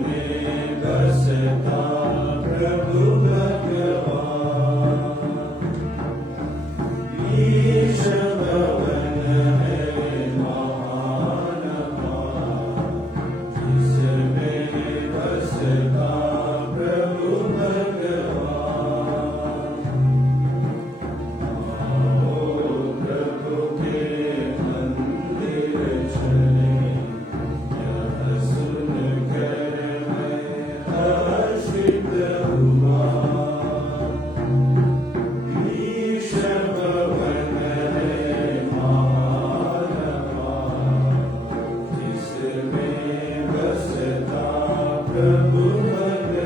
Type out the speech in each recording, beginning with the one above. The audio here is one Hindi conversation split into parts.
में बसता प्रभु भगवान, ईश भवन है महान जिसमें बसता प्रभु भगवान। आओ प्रभु के मंदिर चले, यह सुनकर मैं हर्षित हुआ। ईश भवन है महान जिसमें बसता प्रभु भगवान।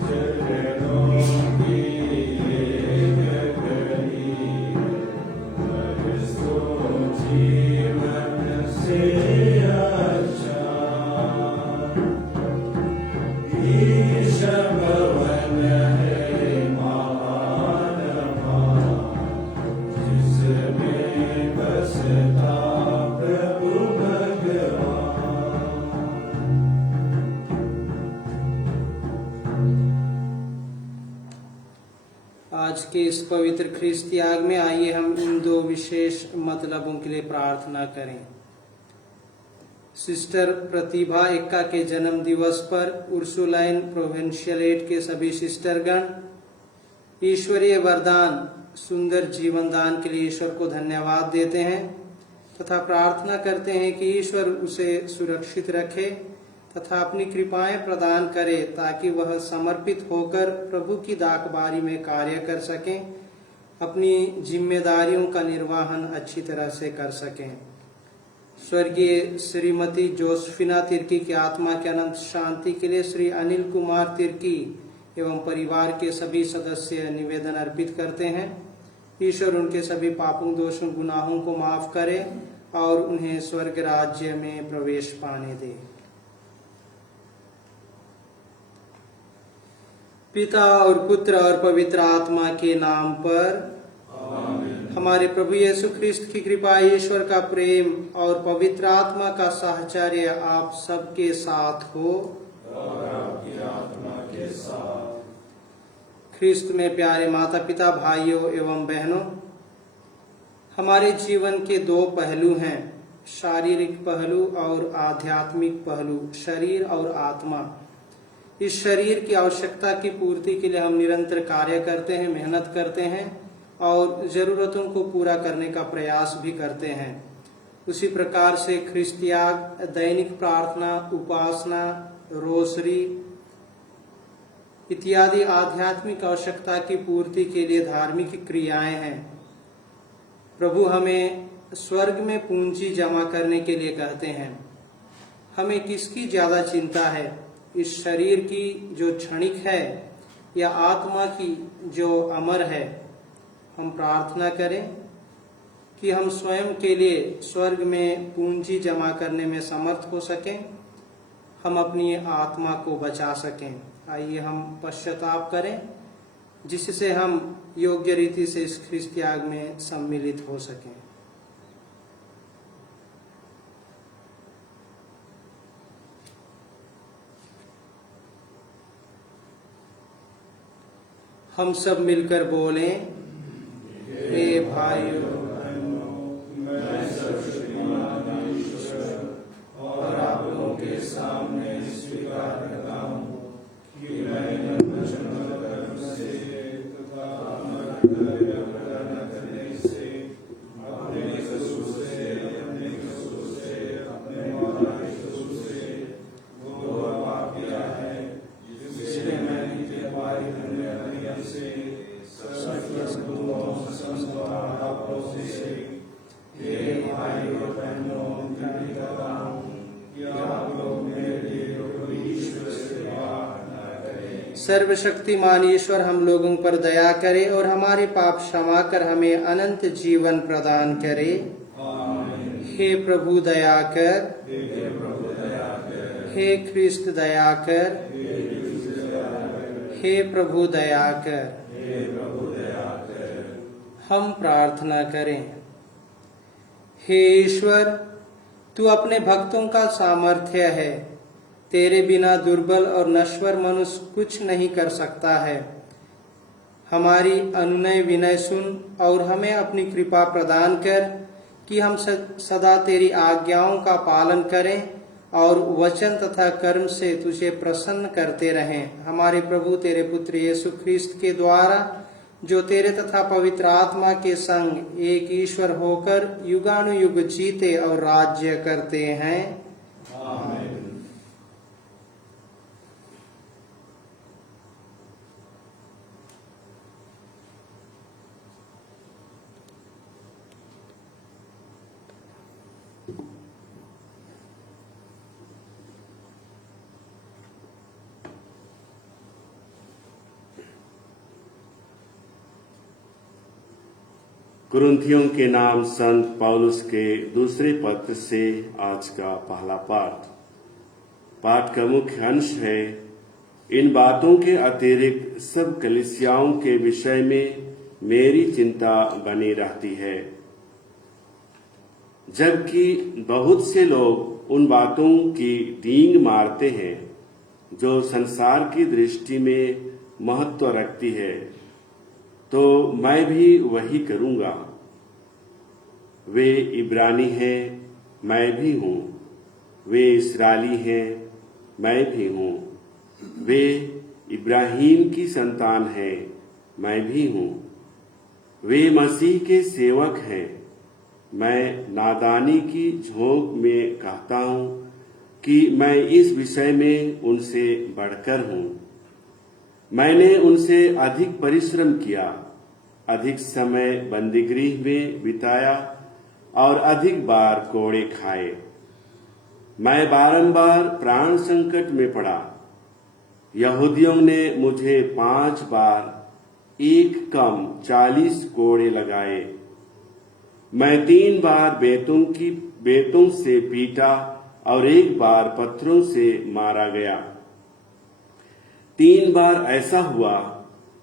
चरणों की एक घड़ी बरसो जीवन से अच्छा। ईश भवन है महान जिसमें बसता प्रभु भगवान। आज के इस पवित्र ख्रीस्त त्याग में आइए हम इन दो विशेष मतलबों के लिए प्रार्थना करें। सिस्टर प्रतिभा एक्का के जन्म दिवस पर उर्सुलाइन प्रोविंशियलेट के सभी सिस्टरगण ईश्वरीय वरदान सुंदर जीवन दान के लिए ईश्वर को धन्यवाद देते हैं तथा प्रार्थना करते हैं कि ईश्वर उसे सुरक्षित रखे तथा अपनी कृपाएं प्रदान करे ताकि वह समर्पित होकर प्रभु की दाकबारी में कार्य कर सकें, अपनी जिम्मेदारियों का निर्वहन अच्छी तरह से कर सकें। स्वर्गीय श्रीमती जोसेफिना तिर्की की आत्मा की अनंत शांति के लिए श्री अनिल कुमार तिर्की एवं परिवार के सभी सदस्य निवेदन अर्पित करते हैं। ईश्वर उनके सभी पापों दोषों गुनाहों को माफ करे और उन्हें स्वर्ग राज्य में प्रवेश पाने दे। पिता और पुत्र और पवित्र आत्मा के नाम पर आमीन। हमारे प्रभु यीशु ख्रिस्त की कृपा, ईश्वर का प्रेम और पवित्र आत्मा का साहचर्य आप सबके साथ हो और आपकी आत्मा के साथ। ख्रिस्त में प्यारे माता पिता, भाइयों एवं बहनों, हमारे जीवन के दो पहलू हैं, शारीरिक पहलू और आध्यात्मिक पहलू, शरीर और आत्मा। इस शरीर की आवश्यकता की पूर्ति के लिए हम निरंतर कार्य करते हैं, मेहनत करते हैं और जरूरतों को पूरा करने का प्रयास भी करते हैं। उसी प्रकार से ख्रिस्त त्याग, दैनिक प्रार्थना, उपासना, रोसरी इत्यादि आध्यात्मिक आवश्यकता की पूर्ति के लिए धार्मिक क्रियाएं हैं। प्रभु हमें स्वर्ग में पूंजी जमा करने के लिए कहते हैं। हमें किसकी ज्यादा चिंता है, इस शरीर की जो क्षणिक है या आत्मा की जो अमर है? हम प्रार्थना करें कि हम स्वयं के लिए स्वर्ग में पूंजी जमा करने में समर्थ हो सकें, हम अपनी आत्मा को बचा सकें। आइए हम पश्चाताप करें जिससे हम योग्य रीति से इस ख्रिस्त त्याग में सम्मिलित हो सकें। हम सब मिलकर बोलें, हे भाइयों मैं सर्वशक्तिमान ईश्वर और आप लोगों के सामने स्वीकार करता हूँ कि मैंने वचन और कर्म से तथा अपना कर्तव्य पूरा न करने से, अपने कसूर से, अपने मौला के कसूर से वो पाप किया है, जिससे मैंने तुम्हारी धन्यवाद से सत्य संतों से हे भाई और बहनों, विनती करता हूँ कि आप लोग मेरे लिए प्रभु ईश्वर से प्रार्थना करें। सर्वशक्तिमान ईश्वर हम लोगों पर दया करे और हमारे पाप क्षमा कर हमें अनंत जीवन प्रदान करे। आमीन। हे प्रभु दया कर, हे प्रभु दया कर, हे ख्रिस्त दया कर, हे प्रभु दया कर। हे प्रभु दया कर। हम प्रार्थना करें। हे ईश्वर, तू अपने भक्तों का सामर्थ्य है। तेरे बिना दुर्बल और नश्वर मनुष्य कुछ नहीं कर सकता है। हमारी अनुनय विनय सुन और हमें अपनी कृपा प्रदान कर कि हम सदा तेरी आज्ञाओं का पालन करें और वचन तथा कर्म से तुझे प्रसन्न करते रहें। हमारे प्रभु तेरे पुत्र यीशु ख्रिस्त के द्वारा, जो तेरे तथा पवित्र आत्मा के संग एक ईश्वर होकर युगानुयुग जीते और राज्य करते हैं। आमीन। कुरिन्थियों के नाम संत पौलुस के दूसरे पत्र से आज का पहला पाठ का मुख्य अंश है, इन बातों के अतिरिक्त सब कलीसियाओं के विषय में मेरी चिंता बनी रहती है। जबकि बहुत से लोग उन बातों की डींग मारते हैं जो संसार की दृष्टि में महत्व रखती है, तो मैं भी वही करूंगा। वे इब्रानी हैं, मैं भी हूं। वे इस्राएली हैं, मैं भी हूं। वे इब्राहिम की संतान हैं, मैं भी हूं। वे मसीह के सेवक हैं। मैं नादानी की झोंक में कहता हूं कि मैं इस विषय में उनसे बढ़कर हूं। मैंने उनसे अधिक परिश्रम किया, अधिक समय बंदीगृह में बिताया और अधिक बार कोड़े खाए। मैं बारंबार प्राण संकट में पड़ा। यहूदियों ने मुझे 5 बार एक कम 40 कोड़े लगाए। मैं 3 बार बेतों से पीटा और 1 बार पत्थरों से मारा गया। 3 बार ऐसा हुआ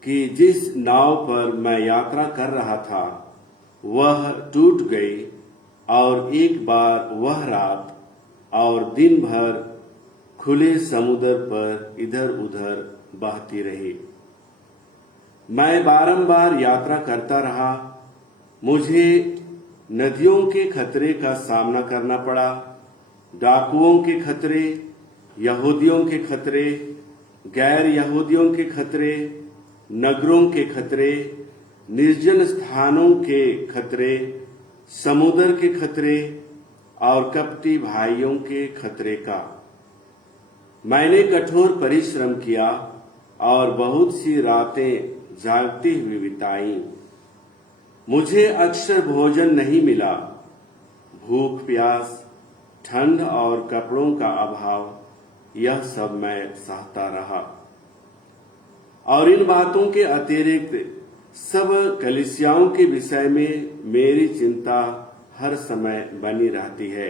कि जिस नाव पर मैं यात्रा कर रहा था वह टूट गई और 1 बार वह रात और दिन भर खुले समुद्र पर इधर उधर बहती रही। मैं बारंबार यात्रा करता रहा। मुझे नदियों के खतरे का सामना करना पड़ा, डाकुओं के खतरे, यहूदियों के खतरे, गैर यहूदियों के खतरे, नगरों के खतरे, निर्जन स्थानों के खतरे, समुद्र के खतरे और कपटी भाइयों के खतरे का। मैंने कठोर परिश्रम किया और बहुत सी रातें जागती हुई बिताई। मुझे अक्सर भोजन नहीं मिला। भूख प्यास, ठंड और कपड़ों का अभाव, यह सब मैं सहता रहा। और इन बातों के अतिरिक्त सब कलीसियाओं के विषय में मेरी चिंता हर समय बनी रहती है।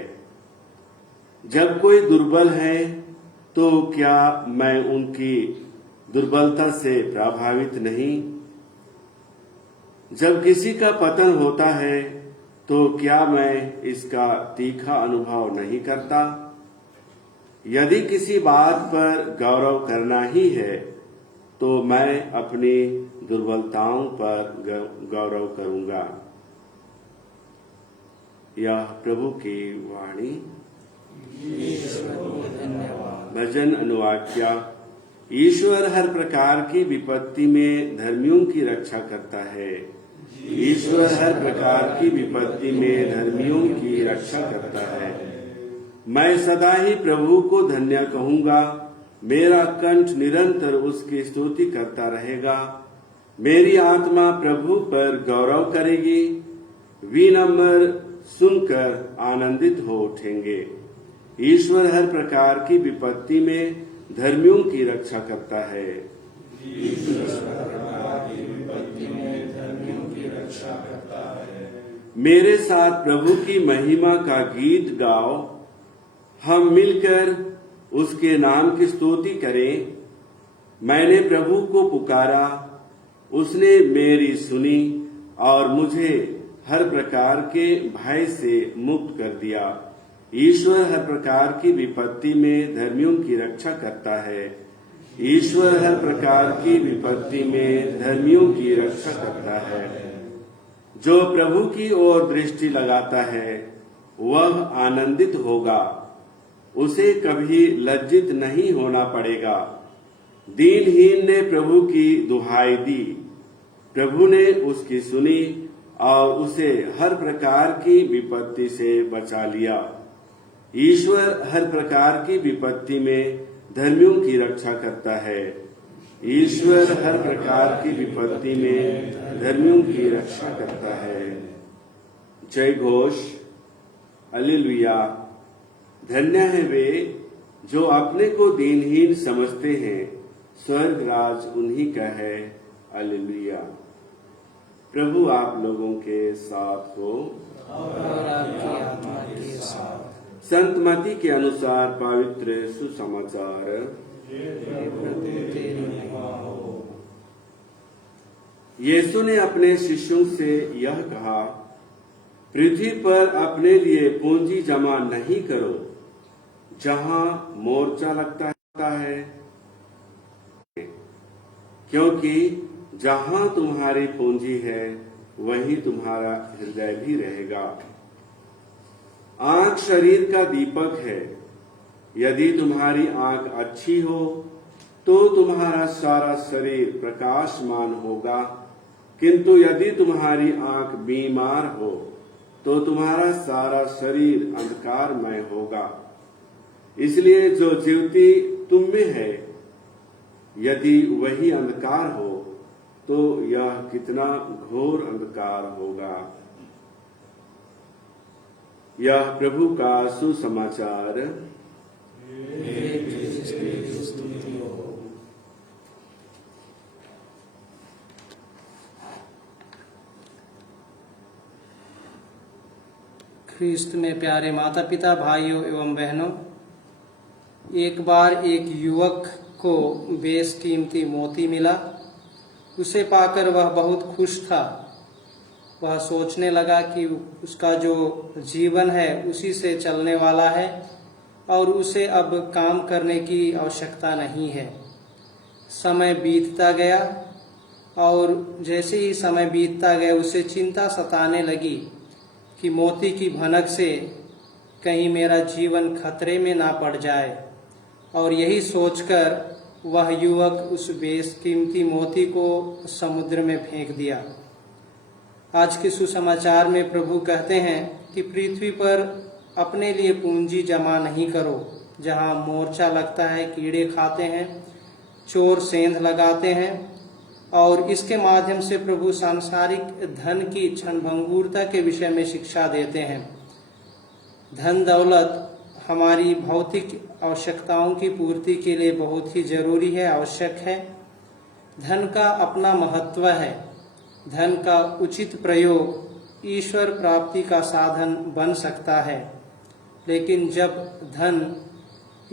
जब कोई दुर्बल है तो क्या मैं उनकी दुर्बलता से प्रभावित नहीं? जब किसी का पतन होता है तो क्या मैं इसका तीखा अनुभव नहीं करता? यदि किसी बात पर गौरव करना ही है तो मैं अपनी दुर्बलताओं पर गौरव करूंगा। यह प्रभु की वाणी। भजन अनुवाक्या। ईश्वर हर प्रकार की विपत्ति में धर्मियों की रक्षा करता है। ईश्वर हर प्रकार की विपत्ति में धर्मियों की रक्षा करता है। मैं सदा ही प्रभु को धन्य कहूंगा। मेरा कंठ निरंतर उसकी स्तुति करता रहेगा। मेरी आत्मा प्रभु पर गौरव करेगी। विनम्र सुनकर आनंदित हो उठेंगे। ईश्वर हर प्रकार की विपत्ति में धर्मियों की रक्षा करता है। मेरे साथ प्रभु की महिमा का गीत गाओ। हम मिलकर उसके नाम की स्तुति करें। मैंने प्रभु को पुकारा, उसने मेरी सुनी और मुझे हर प्रकार के भय से मुक्त कर दिया। ईश्वर हर प्रकार की विपत्ति में धर्मियों की रक्षा करता है। ईश्वर हर प्रकार की विपत्ति में धर्मियों की रक्षा करता है। जो प्रभु की ओर दृष्टि लगाता है वह आनंदित होगा, उसे कभी लज्जित नहीं होना पड़ेगा। दीनहीन ने प्रभु की दुहाई दी, प्रभु ने उसकी सुनी और उसे हर प्रकार की विपत्ति से बचा लिया। ईश्वर हर प्रकार की विपत्ति में धर्मियों की रक्षा करता है। ईश्वर हर प्रकार की विपत्ति में धर्मियों की रक्षा करता है। जय घोष, हालेलुया। धन्य है वे जो अपने को दीनहीन समझते हैं, स्वर्ग राज उन्हीं का है। हालेलुया। प्रभु आप लोगों के साथ हो और आपकी आत्मा के साथ। संत मती के अनुसार पवित्र सुसमाचार। यीशु ने अपने शिष्यों से यह कहा, पृथ्वी पर अपने लिए पूंजी जमा नहीं करो जहां मोर्चा लगता है, क्योंकि जहां तुम्हारी पूंजी है वही तुम्हारा हृदय भी रहेगा। आंख शरीर का दीपक है। यदि तुम्हारी आंख अच्छी हो तो तुम्हारा सारा शरीर प्रकाशमान होगा, किंतु यदि तुम्हारी आंख बीमार हो तो तुम्हारा सारा शरीर अंधकारमय होगा। इसलिए जो ज्योति तुम में है, यदि वही अंधकार हो तो यह कितना घोर अंधकार होगा। यह प्रभु का सुसमाचार। ख्रीस्त में प्यारे माता पिता, भाइयों एवं बहनों, एक बार एक युवक को बेशकीमती मोती मिला। उसे पाकर वह बहुत खुश था। वह सोचने लगा कि उसका जो जीवन है उसी से चलने वाला है और उसे अब काम करने की आवश्यकता नहीं है। समय बीतता गया और जैसे ही समय बीतता गया उसे चिंता सताने लगी कि मोती की भनक से कहीं मेरा जीवन खतरे में ना पड़ जाए। और यही सोचकर वह युवक उस बेशकीमती मोती को समुद्र में फेंक दिया। आज के सुसमाचार में प्रभु कहते हैं कि पृथ्वी पर अपने लिए पूंजी जमा नहीं करो जहां मोर्चा लगता है, कीड़े खाते हैं, चोर सेंध लगाते हैं। और इसके माध्यम से प्रभु सांसारिक धन की क्षणभंगुरता के विषय में शिक्षा देते हैं। धन दौलत हमारी भौतिक आवश्यकताओं की पूर्ति के लिए बहुत ही जरूरी है, आवश्यक है। धन का अपना महत्व है। धन का उचित प्रयोग ईश्वर प्राप्ति का साधन बन सकता है, लेकिन जब धन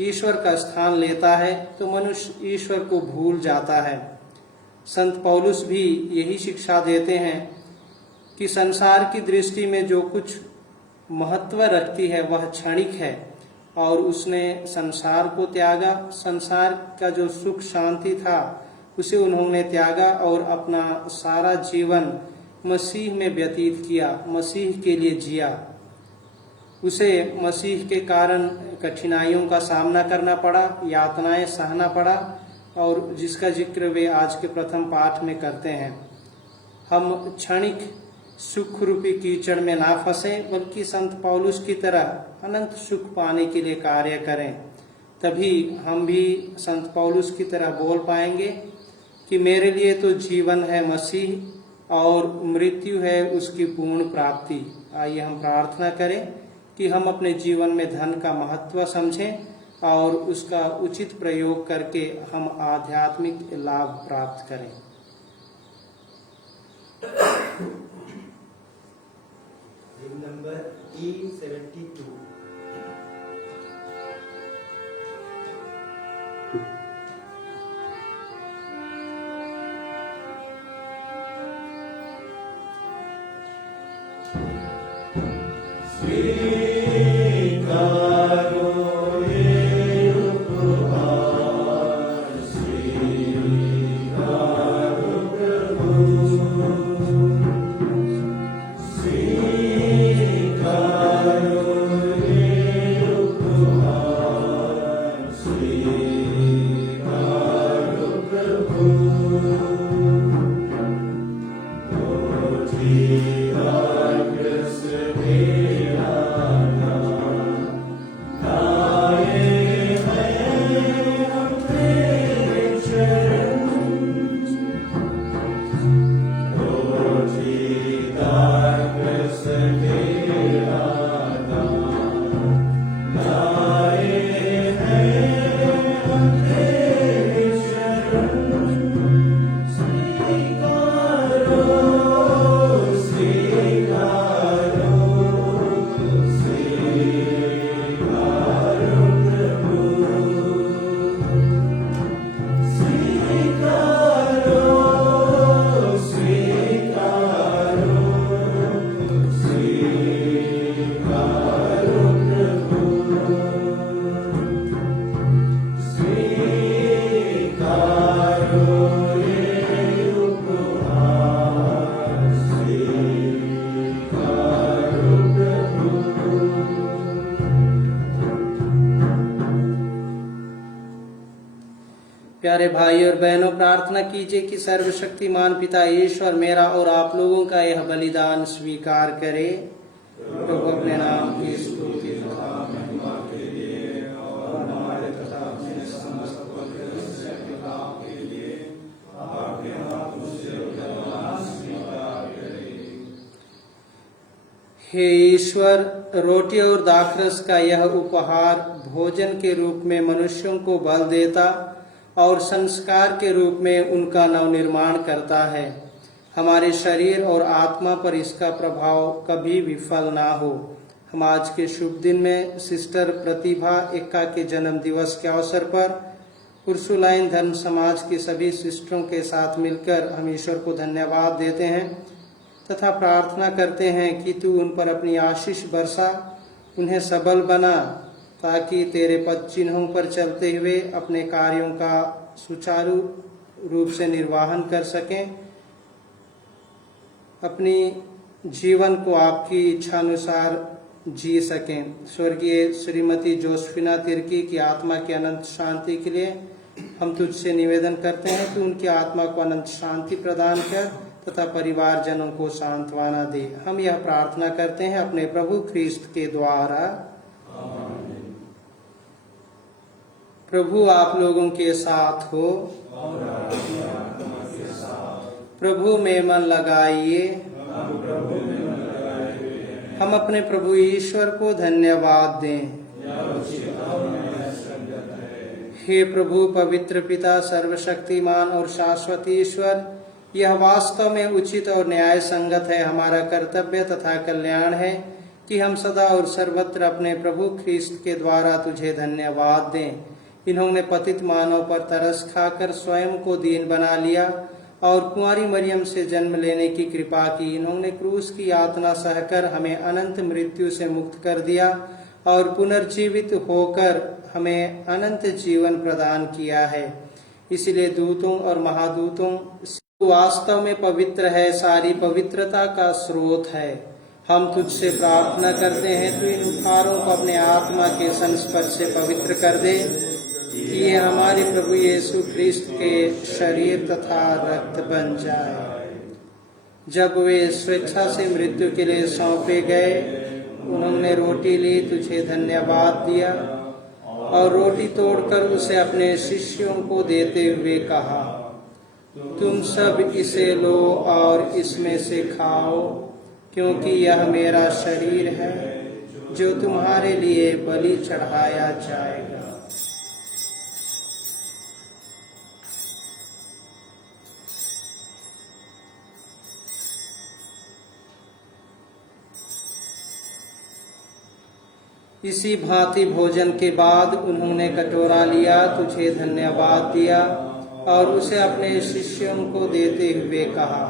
ईश्वर का स्थान लेता है तो मनुष्य ईश्वर को भूल जाता है। संत पौलुस भी यही शिक्षा देते हैं कि संसार की दृष्टि में जो कुछ महत्व रखती है वह क्षणिक है, और उसने संसार को त्यागा। संसार का जो सुख शांति था उसे उन्होंने त्यागा और अपना सारा जीवन मसीह में व्यतीत किया, मसीह के लिए जिया। उसे मसीह के कारण कठिनाइयों का सामना करना पड़ा, यातनाएं सहना पड़ा, और जिसका जिक्र वे आज के प्रथम पाठ में करते हैं। हम क्षणिक सुख रूपी कीचड़ में ना फंसें, बल्कि संत पौलुस की तरह अनंत सुख पाने के लिए कार्य करें। तभी हम भी संत पौलुस की तरह बोल पाएंगे कि मेरे लिए तो जीवन है मसीह और मृत्यु है उसकी पूर्ण प्राप्ति। आइए हम प्रार्थना करें कि हम अपने जीवन में धन का महत्व समझें और उसका उचित प्रयोग करके हम आध्यात्मिक लाभ प्राप्त करें। Number E72। स्वीकार प्यारे भाई और बहनों, प्रार्थना कीजिए कि सर्वशक्तिमान पिता ईश्वर मेरा और आप लोगों का यह बलिदान स्वीकार करे। प्रभु अपने नाम की स्तुति तथा महिमा के लिए और हमारे तथा अपने समस्त पवित्र के लाभ के लिए आपके हाथों से बलिदान स्वीकार करे। हे ईश्वर, रोटी और दाखरस का यह उपहार भोजन के रूप में मनुष्यों को बल देता और संस्कार के रूप में उनका नवनिर्माण करता है। हमारे शरीर और आत्मा पर इसका प्रभाव कभी विफल ना हो। हम आज के शुभ दिन में सिस्टर प्रतिभा एक्का के जन्म दिवस के अवसर पर उर्सुलाइन धर्म समाज की सभी सिस्टरों के साथ मिलकर हम ईश्वर को धन्यवाद देते हैं तथा प्रार्थना करते हैं कि तू उन पर अपनी आशीष बरसा, उन्हें सबल बना, ताकि तेरे पद चिन्हों पर चलते हुए अपने कार्यों का सुचारू रूप से निर्वाहन कर सकें, अपनी जीवन को आपकी इच्छानुसार जी सकें। स्वर्गीय श्रीमती जोसेफिना तिर्की की आत्मा की अनंत शांति के लिए हम तुझसे निवेदन करते हैं कि उनकी आत्मा को अनंत शांति प्रदान कर तथा परिवारजनों को सांत्वना दे। हम यह प्रार्थना करते हैं अपने प्रभु ख्रीस्त के द्वारा। प्रभु आप लोगों के साथ हो। प्रभु में मन लगाइए। हम अपने प्रभु ईश्वर को धन्यवाद दें। हे प्रभु पवित्र पिता, सर्वशक्तिमान और शाश्वत ईश्वर, यह वास्तव में उचित और न्याय संगत है, हमारा कर्तव्य तथा कल्याण है कि हम सदा और सर्वत्र अपने प्रभु ख्रीस्त के द्वारा तुझे धन्यवाद दें। इन्होंने पतित मानव पर तरस खाकर स्वयं को दीन बना लिया और कुंवारी मरियम से जन्म लेने की कृपा की। इन्होंने क्रूस की यातना सहकर हमें अनंत मृत्यु से मुक्त कर दिया और पुनर्जीवित होकर हमें अनंत जीवन प्रदान किया है। इसलिए दूतों और महादूतों वास्तव में पवित्र है, सारी पवित्रता का स्रोत है। हम तुझसे प्रार्थना करते हैं तू इन उपहारों को अपने आत्मा के संस्पर्श से पवित्र कर दे कि ये हमारे प्रभु यीशु ख्रीस्त के शरीर तथा रक्त बन जाए। जब वे स्वेच्छा से मृत्यु के लिए सौंपे गए, उन्होंने रोटी ली, तुझे धन्यवाद दिया और रोटी तोड़कर उसे अपने शिष्यों को देते हुए कहा, तुम सब इसे लो और इसमें से खाओ, क्योंकि यह मेरा शरीर है जो तुम्हारे लिए बलि चढ़ाया जाएगा। इसी भांति भोजन के बाद उन्होंने कटोरा लिया, तुझे धन्यवाद दिया और उसे अपने शिष्यों को देते हुए कहा,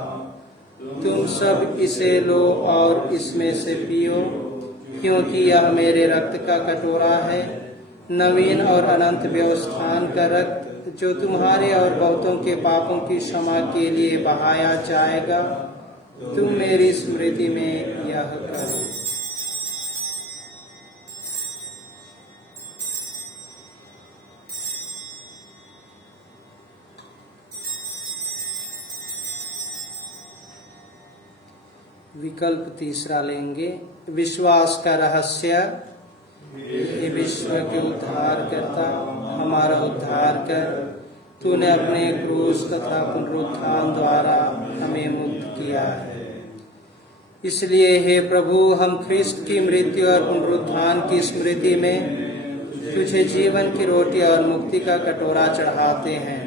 तुम सब इसे लो और इसमें से पियो, क्योंकि यह मेरे रक्त का कटोरा है, नवीन और अनंत व्यवस्थान का रक्त, जो तुम्हारे और बहुतों के पापों की क्षमा के लिए बहाया जाएगा। तुम मेरी स्मृति में यह करो। विकल्प तीसरा लेंगे। विश्वास का रहस्य। हे विश्व के उद्धार करता, हमारा उद्धार कर। तूने अपने क्रूस तथा पुनरुत्थान द्वारा हमें मुक्त किया है। इसलिए हे प्रभु, हम ख्रीस्त की मृत्यु और पुनरुत्थान की स्मृति में तुझे जीवन की रोटी और मुक्ति का कटोरा चढ़ाते हैं।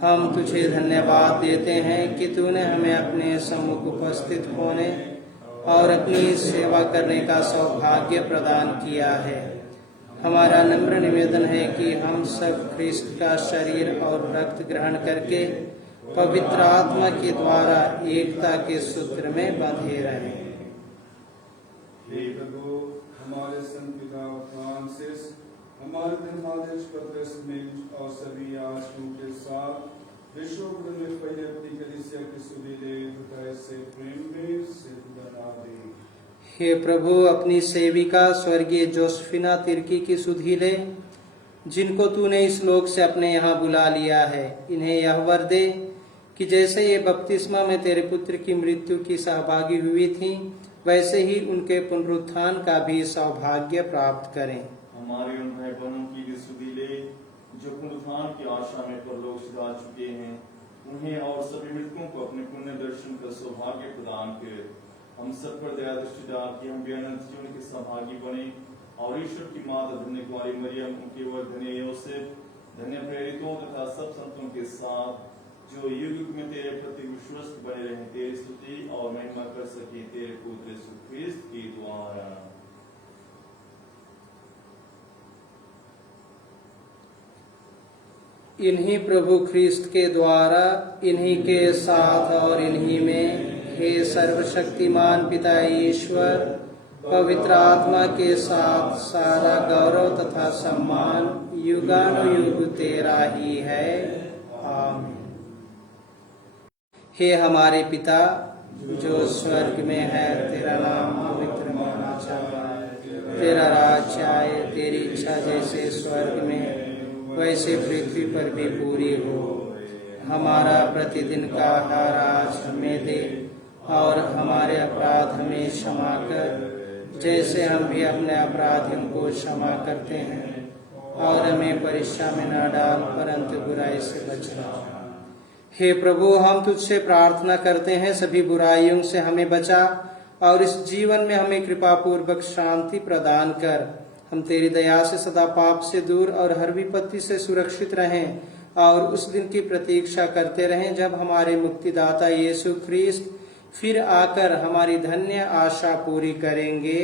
हम तुझे धन्यवाद देते हैं कि तूने हमें अपने सम्मुख उपस्थित होने और अपनी सेवा करने का सौभाग्य प्रदान किया है। हमारा नम्र निवेदन है कि हम सब ख्रीस्त का शरीर और रक्त ग्रहण करके पवित्र आत्मा के द्वारा एकता के सूत्र में बंधे रहें। हे प्रभु, हमारे संत पिता फ्रांसिस, हमारे धर्माध्यक्ष पत्रस मिंज और सभी आश्रमों के साथ विश्व में फैले अपनी कलीसिया की सुविधे तथा इससे प्रेम में सिद्ध बना दे। हे प्रभु, अपनी सेविका स्वर्गीय जोसेफिना तिर्की की सुधि ले जिनको तूने इस लोक से अपने यहाँ बुला लिया है, इन्हें यह वर दे कि जैसे ये बपतिस्मा में तेरे पुत्र की मृत्यु की सहभागी हुई थी, वैसे ही उनके पुनरुत्थान का भी सौभाग्य प्राप्त करें। हमारे उन भाई बहनों की भी सुधि ले जो पुनरुत्थान की आशा में परलोक से जा चुके हैं, उन्हें और सभी मृतकों को अपने पुण्य दर्शन का सौभाग्य प्रदान कर हम सब पर दया दृष्टि डाल कि हम भी अनंत जीवन के सहभागी बने और ईश्वर की माता धन्य कुमारी मरियम, उनके वर धन्य योसेफ, धन्य प्रेरितों तथा सब संतों के साथ जो युग युग में तेरे प्रति विश्वस्त बने रहे, तेरी स्तुति और महिमा कर सके तेरे पुत्र यीशु ख्रिस्त की द्वारा। इन्हीं प्रभु ख्रिस्त के द्वारा, इन्हीं के साथ और इन्हीं में, हे सर्वशक्तिमान पिता ईश्वर, पवित्र आत्मा के साथ सारा गौरव तथा सम्मान युगानुयुग तेरा ही है। आमीन। हे हमारे पिता जो स्वर्ग में है, तेरा नाम पवित्र माना जाए, तेरा राज्य आए, तेरी इच्छा जैसे स्वर्ग में वैसे पृथ्वी पर भी पूरी हो। हमारा प्रतिदिन का आहार आज हमें दे और हमारे अपराध हमें क्षमा कर, जैसे हम भी अपने अपराधियों को क्षमा करते हैं, और हमें परीक्षा में न डाल परंतु बुराई से बचना। हे प्रभु, हम तुझसे प्रार्थना करते हैं, सभी बुराइयों से हमें बचा और इस जीवन में हमें कृपा पूर्वक शांति प्रदान कर। हम तेरी दया से सदा पाप से दूर और हर विपत्ति से सुरक्षित रहें और उस दिन की प्रतीक्षा करते रहें जब हमारे मुक्तिदाता यीशु ख्रिस्त फिर आकर हमारी धन्य आशा पूरी करेंगे,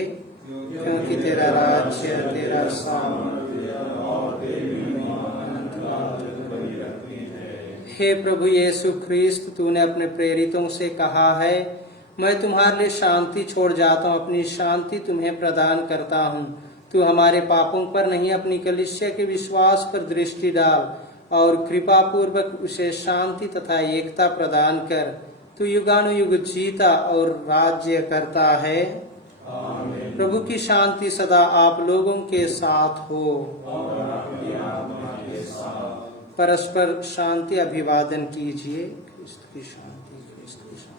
क्योंकि तेरा राज्य, तेरा सामर्थ्य और तेरी महिमा अनंत काल तक बनी रहती है। हे प्रभु यीशु ख्रिस्त, तूने अपने प्रेरितों से कहा है, मैं तुम्हारे लिए शांति छोड़ जाता हूँ, अपनी शांति तुम्हें प्रदान करता हूँ। तू हमारे पापों पर नहीं, अपनी कलीसिया के विश्वास पर दृष्टि डाल और कृपा पूर्वक उसे शांति तथा एकता प्रदान कर। तू युगानुयुग जीता और राज्य करता है। आमीन। प्रभु की शांति सदा आप लोगों के साथ हो और आपकी आत्मा के साथ। परस्पर शांति अभिवादन कीजिए। क्रिस्त की शांति, क्रिस्त की शांति।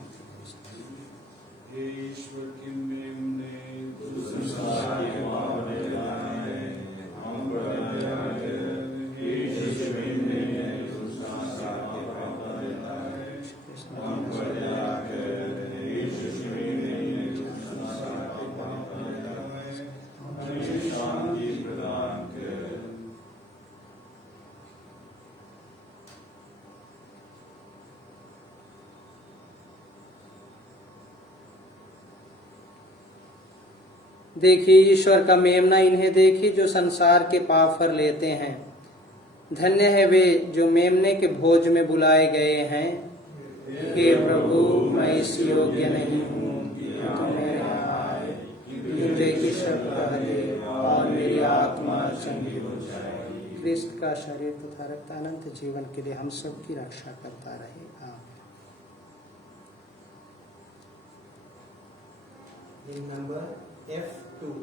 ईश्वर की मेमने संसार के पाप मिटाए, हम पर दया कर। ईश्वर की मेमने संसार के पाप मिटाए, हम पर दया कर। ईश्वर की मेमने संसार के पाप मिटाए, हमें शांति प्रदान कर। देखिए ईश्वर का मेमना, इन्हें देखिए जो संसार के पाप फर लेते हैं। धन्य है वे जो मेमने के भोज में बुलाए गए हैं। हे प्रभु, मैं इस योग्य नहीं हूँ कि तुम मेरे यहाँ आए, मुझे की शब्द कह दे और मेरी आत्मा चंगी हो जाएगी। क्रिस्त का शरीर तथा रक्त अनंत जीवन के लिए हम सबकी रक्षा करता रहे। In number F2.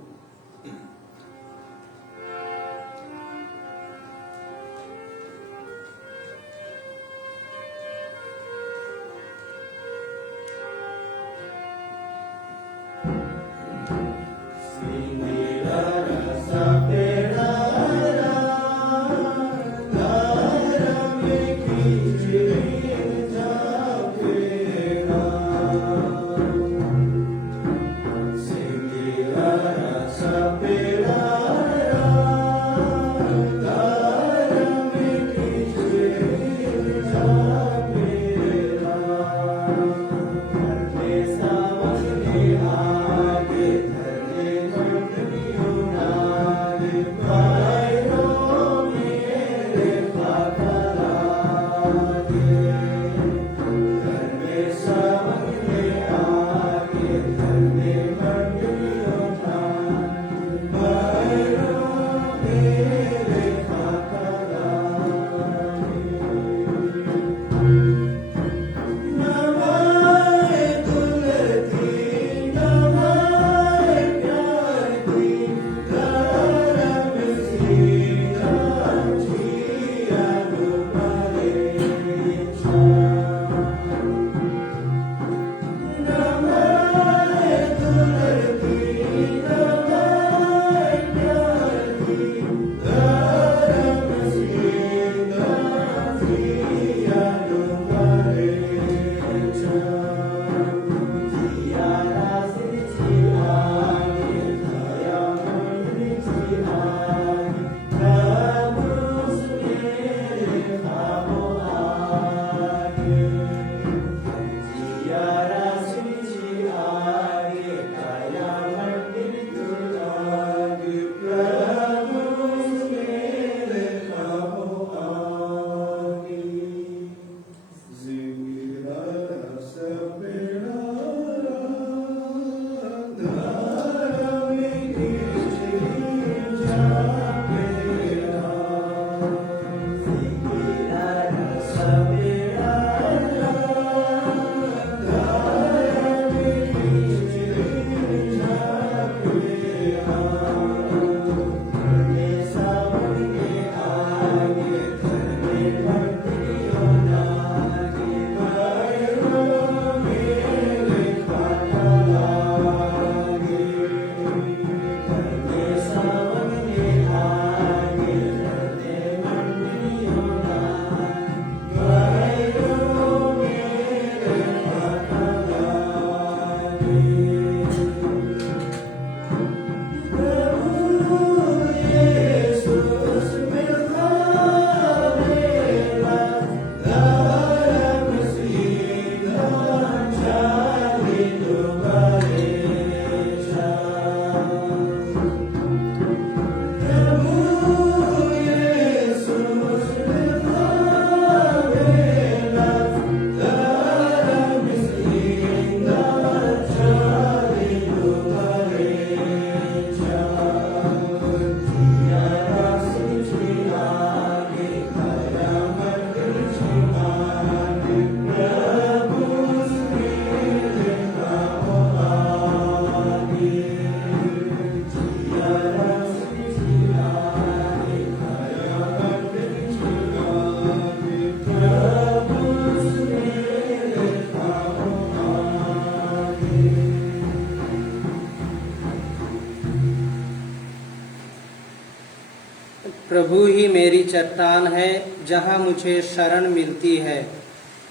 प्रभु ही मेरी चट्टान है, जहाँ मुझे शरण मिलती है।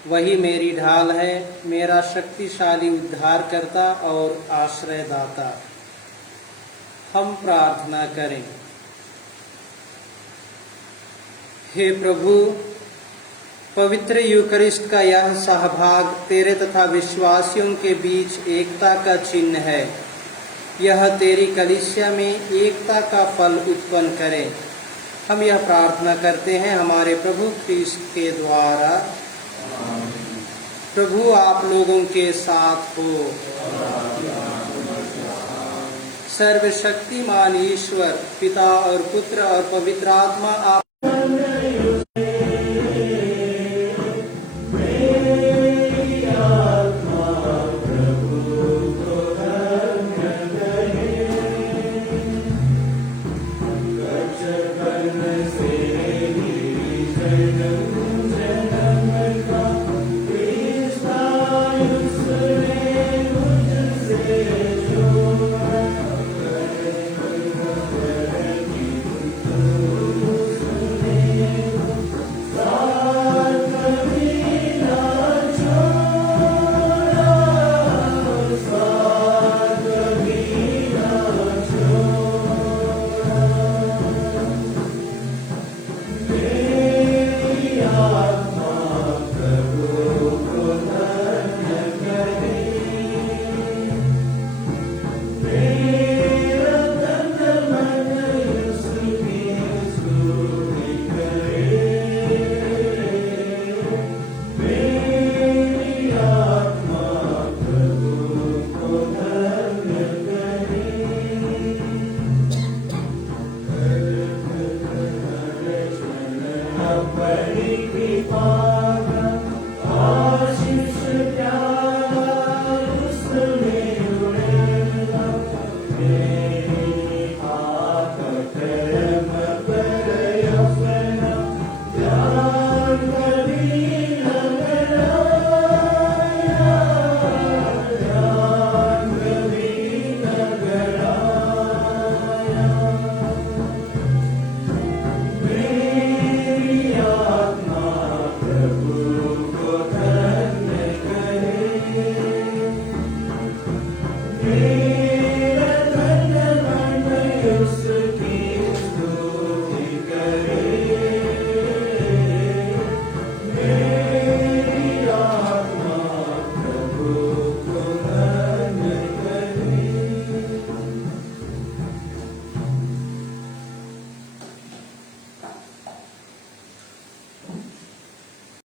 वही मेरी ढाल है, मेरा शक्तिशाली उद्धारकर्ता और आश्रयदाता। हम प्रार्थना करें। हे प्रभु, पवित्र यूकरिस्ट का यह सहभाग तेरे तथा विश्वासियों के बीच एकता का चिन्ह है। यह तेरी कलीसिया में एकता का फल उत्पन्न करे। हम यह प्रार्थना करते हैं हमारे प्रभु क्रिस्त के द्वारा। प्रभु आप लोगों के साथ हो। सर्वशक्तिमान ईश्वर पिता और पुत्र और पवित्र आत्मा आप Amen.